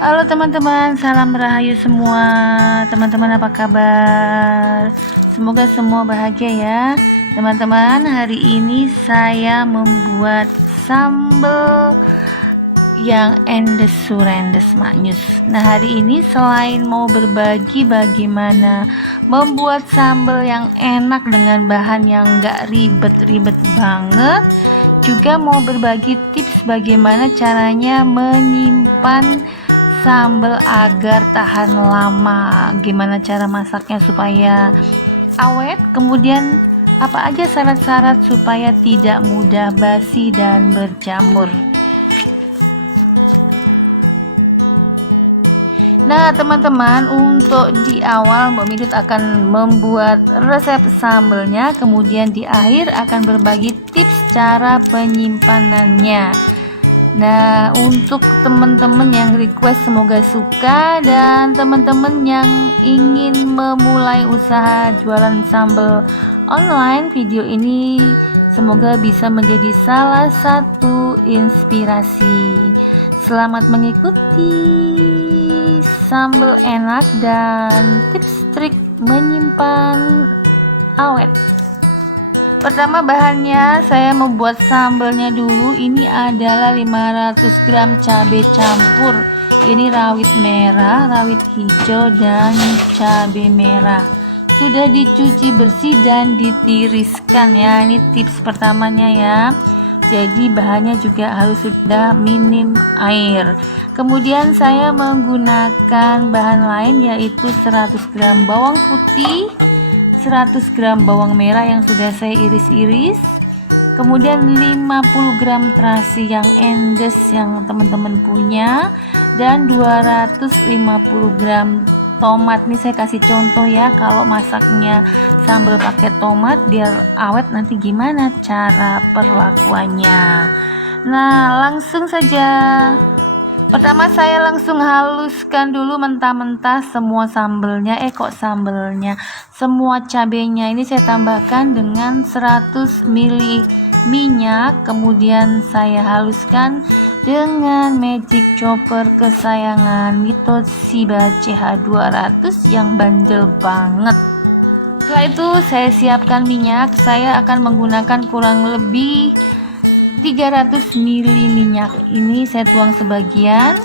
Halo teman-teman, salam rahayu semua. Teman-teman apa kabar? Semoga semua bahagia ya. Teman-teman, hari ini saya membuat sambal yang endes surendes maknyus. Nah, hari ini selain mau berbagi bagaimana membuat sambal yang enak dengan bahan yang gak ribet-ribet banget, juga mau berbagi tips bagaimana caranya menyimpan sambal agar tahan lama, gimana cara masaknya supaya awet, kemudian apa aja syarat-syarat supaya tidak mudah basi dan berjamur. Nah teman-teman, untuk di awal Mbak Midut akan membuat resep sambelnya, kemudian di akhir akan berbagi tips cara penyimpanannya. Nah, untuk teman-teman yang request semoga suka, dan teman-teman yang ingin memulai usaha jualan sambal online, video ini semoga bisa menjadi salah satu inspirasi. Selamat mengikuti sambal enak dan tips trik menyimpan awet. Pertama bahannya saya membuat sambalnya dulu. Ini adalah 500 gram cabai campur. Ini rawit merah, rawit hijau, dan cabai merah. Sudah dicuci bersih dan ditiriskan ya. Ini tips pertamanya ya. Jadi bahannya juga harus sudah minim air. Kemudian saya menggunakan bahan lain yaitu 100 gram bawang putih, 100 gram bawang merah yang sudah saya iris-iris, kemudian 50 gram terasi yang endes yang teman-teman punya, dan 250 gram tomat. Nih saya kasih contoh ya, kalau masaknya sambal pakai tomat biar awet nanti gimana cara perlakuannya. Nah langsung saja. Pertama saya langsung haluskan dulu mentah-mentah semua sambelnya, semua cabenya. Ini saya tambahkan dengan 100 ml minyak, kemudian saya haluskan dengan magic chopper kesayangan Mitoshiba CH200 yang bandel banget. Setelah itu saya siapkan minyak. Saya akan menggunakan kurang lebih 300 ml minyak. Ini saya tuang sebagian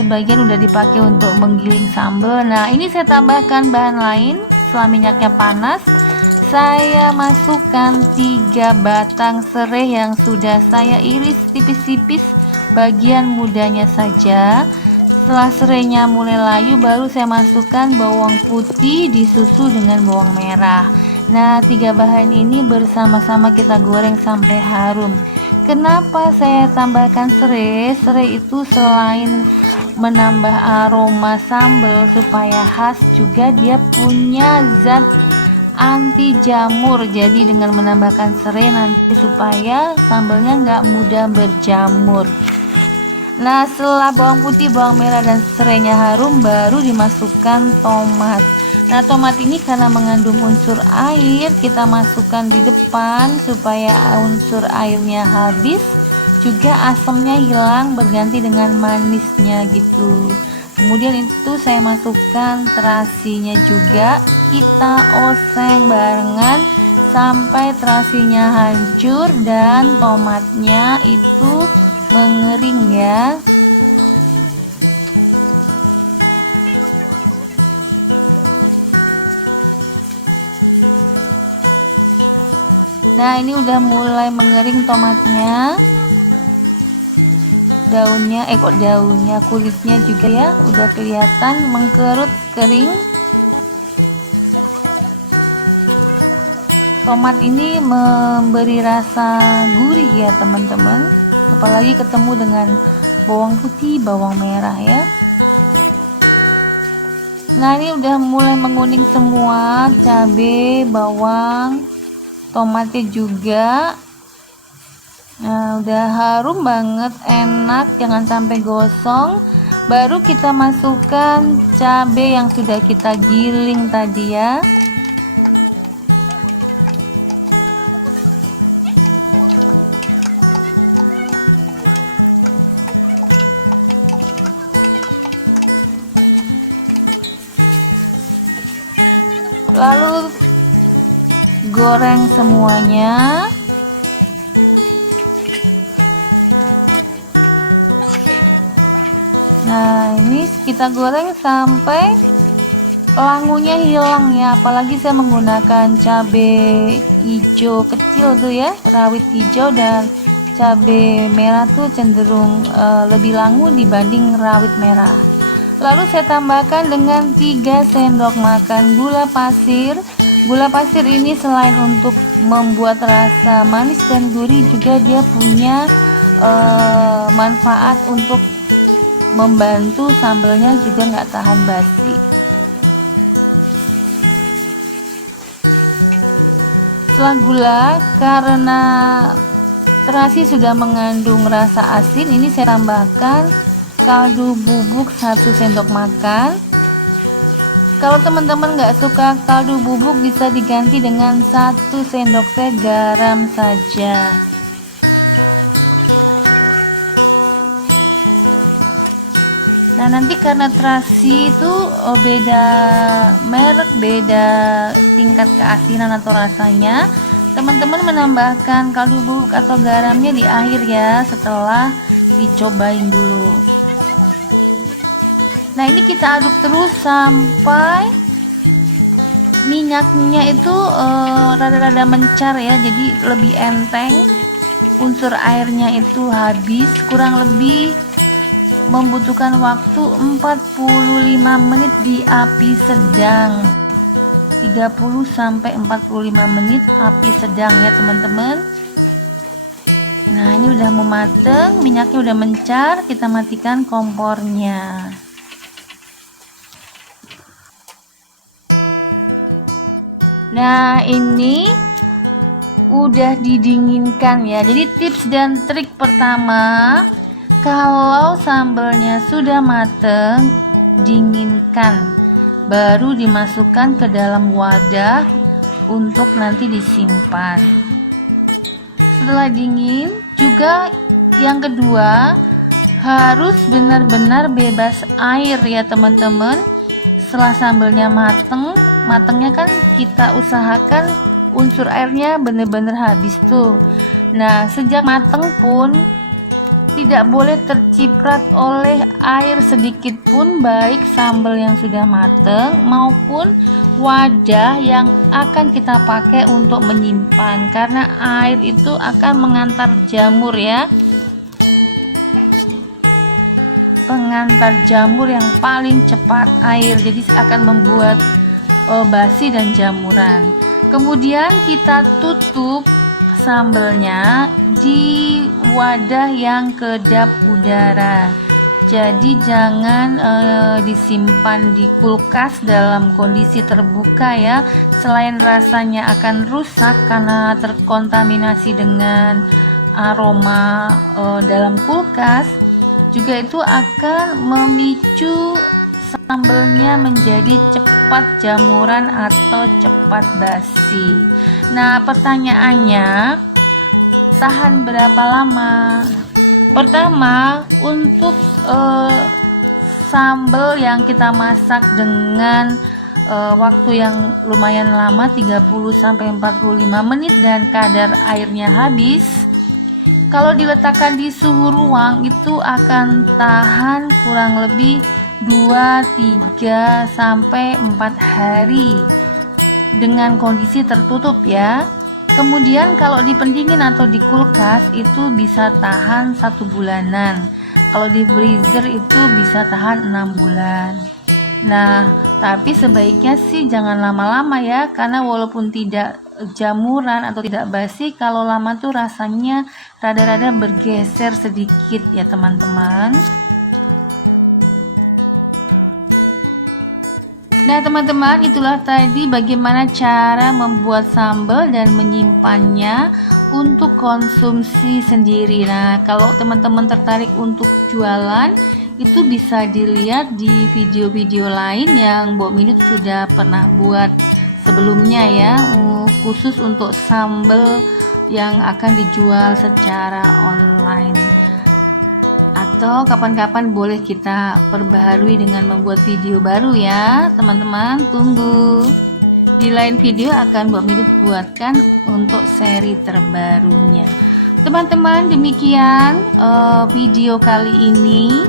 udah dipakai untuk menggiling sambal. Nah ini saya tambahkan bahan lain. Setelah minyaknya panas, saya masukkan 3 batang serai yang sudah saya iris tipis-tipis bagian mudanya saja. Setelah serainya mulai layu, baru saya masukkan bawang putih disusul dengan bawang merah. Nah 3 bahan ini bersama-sama kita goreng sampai harum. Kenapa saya tambahkan serai? Serai itu selain menambah aroma sambal supaya khas, juga dia punya zat anti jamur. Jadi dengan menambahkan serai nanti supaya sambalnya nggak mudah berjamur. Nah setelah bawang putih, bawang merah, dan serainya harum, baru dimasukkan tomat. Nah tomat ini karena mengandung unsur air, kita masukkan di depan supaya unsur airnya habis, juga asamnya hilang berganti dengan manisnya gitu. Kemudian itu saya masukkan terasinya juga, kita oseng barengan sampai terasinya hancur dan tomatnya itu mengering ya. Nah ini udah mulai mengering tomatnya, kulitnya juga ya udah kelihatan mengkerut kering. Tomat ini memberi rasa gurih ya teman-teman, apalagi ketemu dengan bawang putih, bawang merah ya. Nah ini udah mulai menguning semua, cabai, bawang, tomatnya juga. Nah udah harum banget, enak, jangan sampai gosong. Baru kita masukkan cabai yang sudah kita giling tadi ya. Lalu goreng semuanya. Nah, ini kita goreng sampai langunya hilang ya, apalagi saya menggunakan cabai hijau kecil tuh ya, rawit hijau, dan cabai merah tuh cenderung lebih langu dibanding rawit merah. Lalu saya tambahkan dengan 3 sendok makan gula pasir. Gula pasir ini selain untuk membuat rasa manis dan gurih, juga dia punya manfaat untuk membantu sambelnya juga nggak tahan basi. Setelah gula, karena terasi sudah mengandung rasa asin, ini saya tambahkan kaldu bubuk 1 sendok makan. Kalau teman-teman nggak suka kaldu bubuk, bisa diganti dengan 1 sendok teh garam saja. Nah, nanti karena terasi itu beda merek, beda tingkat keasinan atau rasanya, teman-teman menambahkan kaldu bubuk atau garamnya di akhir ya, setelah dicobain dulu. Nah, ini kita aduk terus sampai minyaknya itu rada-rada mencar ya, jadi lebih enteng, unsur airnya itu habis. Kurang lebih membutuhkan waktu 45 menit di api sedang, 30 sampai 45 menit api sedang ya teman-teman. Nah, ini udah mau mateng, minyaknya udah mencar, kita matikan kompornya. Nah, ini udah didinginkan ya. Jadi tips dan trik pertama, kalau sambelnya sudah mateng, dinginkan, baru dimasukkan ke dalam wadah untuk nanti disimpan. Setelah dingin, juga yang kedua harus benar-benar bebas air ya teman-teman. Setelah sambelnya matengnya kan kita usahakan unsur airnya benar-benar habis tuh. Nah, sejak mateng pun tidak boleh terciprat oleh air sedikit pun, baik sambal yang sudah mateng maupun wadah yang akan kita pakai untuk menyimpan, karena air itu akan mengantar jamur ya, pengantar jamur yang paling cepat air, jadi akan membuat basi dan jamuran. Kemudian kita tutup sambelnya di wadah yang kedap udara, jadi jangan disimpan di kulkas dalam kondisi terbuka ya. Selain rasanya akan rusak karena terkontaminasi dengan aroma dalam kulkas, juga itu akan memicu sambelnya menjadi cepat jamuran atau cepat basi. Nah, pertanyaannya, tahan berapa lama? Pertama, untuk sambal yang kita masak dengan waktu yang lumayan lama, 30-45 menit, dan kadar airnya habis, kalau diletakkan di suhu ruang itu akan tahan kurang lebih 2, 3 sampai 4 hari dengan kondisi tertutup ya. Kemudian kalau dipendingin atau di kulkas itu bisa tahan 1 bulanan. Kalau di freezer itu bisa tahan 6 bulan. Nah, tapi sebaiknya sih jangan lama-lama ya, karena walaupun tidak jamuran atau tidak basi, kalau lama tuh rasanya rada-rada bergeser sedikit ya teman-teman. Nah teman-teman, itulah tadi bagaimana cara membuat sambal dan menyimpannya untuk konsumsi sendiri. Nah, kalau teman-teman tertarik untuk jualan, itu bisa dilihat di video-video lain yang Mbok Minut sudah pernah buat sebelumnya ya, khusus untuk sambal yang akan dijual secara online. Atau kapan-kapan boleh kita perbaharui dengan membuat video baru ya teman-teman, tunggu. Di lain video akan Mbak Midut buatkan untuk seri terbarunya. Teman-teman, demikian video kali ini.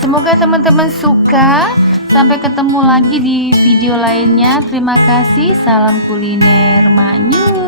Semoga teman-teman suka. Sampai ketemu lagi di video lainnya. Terima kasih. Salam kuliner Maknyus.